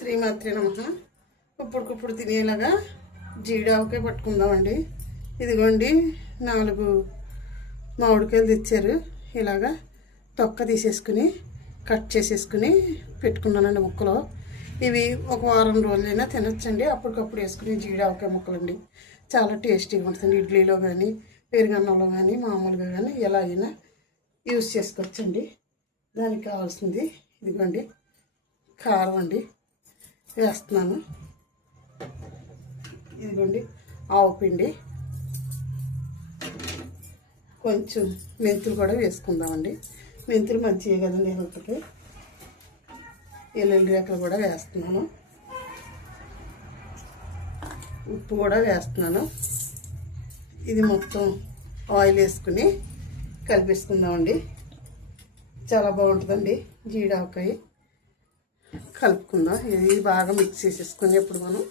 శ్రీమాత్రి నమః. ఇప్పుడు తినేలాగా జీడావకాయ పట్టుకుందామండి. ఇదిగోండి 4 మామిడికాయలు తెచ్చారు. ఇలాగా తొక్క తీసేసుకుని కట్ చేసేసుకుని పెట్టుకున్నానండి ముక్కలు. ఇవి ఒక వారం రోజులైనా తినొచ్చండి. అప్పటికప్పుడు వేసుకుని జీడావకాయ ముక్కలండి. చాలా టేస్టీగా ఉంటుందండి. ఇడ్లీలో కానీ పెరుగన్నంలో కానీ మామూలుగా కానీ ఎలా అయినా యూజ్ చేసుకోవచ్చండి. దానికి కావాల్సింది ఇదిగోండి కారం అండి వేస్తున్నాను. ఇదిగోండి ఆవు పిండి, కొంచెం మెంతులు కూడా వేసుకుందామండి. మెంతులు మంచిగా కదండి హెల్త్కి. ఎల్లుల్లి రెక్కలు కూడా వేస్తున్నాను. ఉప్పు కూడా వేస్తున్నాను. ఇది మొత్తం ఆయిల్ వేసుకుని కలిపేసుకుందామండి. చాలా బాగుంటుందండి జీడావకాయ. కలుపుకుందాం. ఇది బాగా మిక్స్ చేసేసుకుని ఇప్పుడు మనం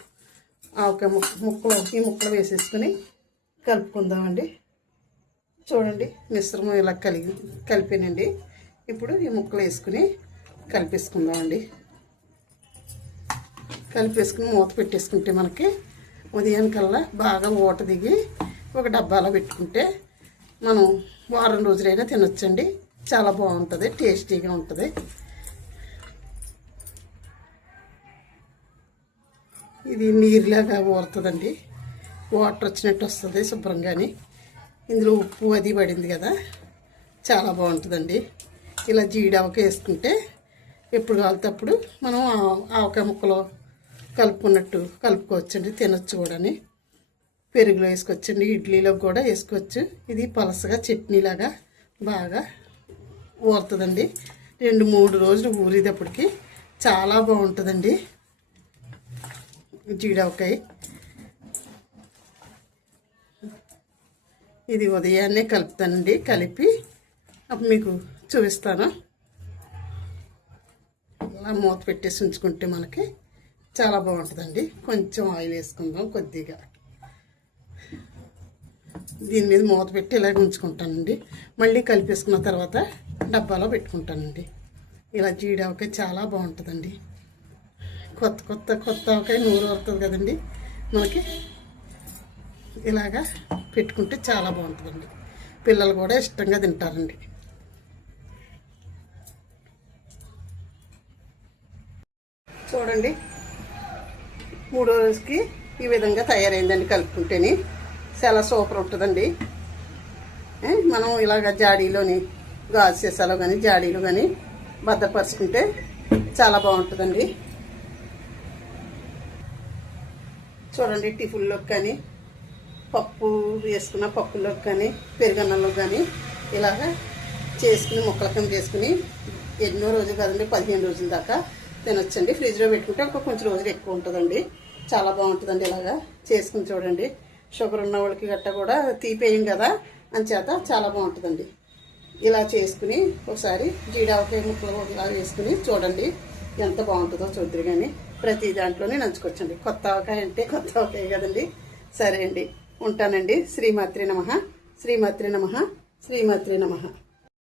ఆవకాయ ముక్కలు వేసేసుకుని కలుపుకుందామండి. చూడండి మిశ్రమం ఇలా కలిపానండి. ఇప్పుడు ఈ ముక్కలు వేసుకుని కలిపేసుకుందామండి. కలిపేసుకుని మూత పెట్టేసుకుంటే మనకి ఉదయానికల్లా బాగా ఊట దిగి ఒక డబ్బాలో పెట్టుకుంటే మనం వారం రోజులైనా తినొచ్చండి. చాలా బాగుంటుంది, టేస్టీగా ఉంటుంది. ఇది నీరులాగా ఊరుతుందండి. వాటర్ వచ్చినట్టు వస్తుంది శుభ్రంగాని. ఇందులో ఉప్పు అది పడింది కదా, చాలా బాగుంటుందండి. ఇలా జీడావకాయ వేసుకుంటే ఎప్పుడు కావాలప్పుడు మనం ఆవకాయ ముక్కలో కలుపుకున్నట్టు కలుపుకోవచ్చండి. తినొచ్చు కూడాని. పెరుగులో వేసుకోవచ్చండి, ఇడ్లీలో కూడా వేసుకోవచ్చు. ఇది పలసగా చట్నీలాగా బాగా ఊరుతుందండి. 2-3 రోజులు ఊరేటప్పటికి చాలా బాగుంటుందండి జీడావకాయ. ఇది ఉదయాన్నే కలుపుతానండి. కలిపి అప్పుడు మీకు చూపిస్తాను. అలా మూత పెట్టేసి ఉంచుకుంటే మనకి చాలా బాగుంటుందండి. కొంచెం ఆయిల్ వేసుకుందాం కొద్దిగా. దీని మీద మూత పెట్టి ఇలాగ ఉంచుకుంటానండి. మళ్ళీ కలిపేసుకున్న తర్వాత డబ్బాలో పెట్టుకుంటానండి. ఇలా జీడావకాయ చాలా బాగుంటుందండి. కొత్త ఆవకాయ నూరు వస్తుంది కదండి మనకి. ఇలాగా పెట్టుకుంటే చాలా బాగుంటుందండి. పిల్లలు కూడా ఇష్టంగా తింటారండి. చూడండి 3వ రోజుకి ఈ విధంగా తయారైందండి. కలుపుకుంటేనే చాలా సూపర్ ఉంటుందండి. మనం ఇలాగ జాడీలోని గాజు సీసాలో కానీ జాడీలో కానీ భద్రపరుచుకుంటే చాలా బాగుంటుందండి. చూడండి టిఫిన్లోకి కానీ పప్పు వేసుకున్న పప్పులోకి కానీ పెరుగన్నంలో కానీ ఇలాగ చేసుకుని ముక్కల కింద చేసుకుని ఎన్నో రోజులు కదండి 15 రోజుల దాకా తినొచ్చండి. ఫ్రిడ్జ్లో పెట్టుకుంటే ఒక కొంచెం రోజులు ఎక్కువ ఉంటుందండి. చాలా బాగుంటుందండి. ఇలాగా చేసుకుని చూడండి. షుగర్ ఉన్న వాళ్ళకి గట్ట కూడా తీపేయం కదా అంచేత చాలా బాగుంటుందండి. ఇలా చేసుకుని ఒకసారి జీడావకాయ ముక్కలు ఇలా వేసుకుని చూడండి ఎంత బాగుంటుందో చూద్దరు. కానీ ప్రతి దాంట్లోనే నంచుకోవచ్చండి. కొత్త ఆవకాయ అంటే కొత్త ఆవకాయ కదండి. సరే అండి, ఉంటానండి. శ్రీమాత్రి నమః. శ్రీమాత్రి నమః. శ్రీమాత్రి నమః.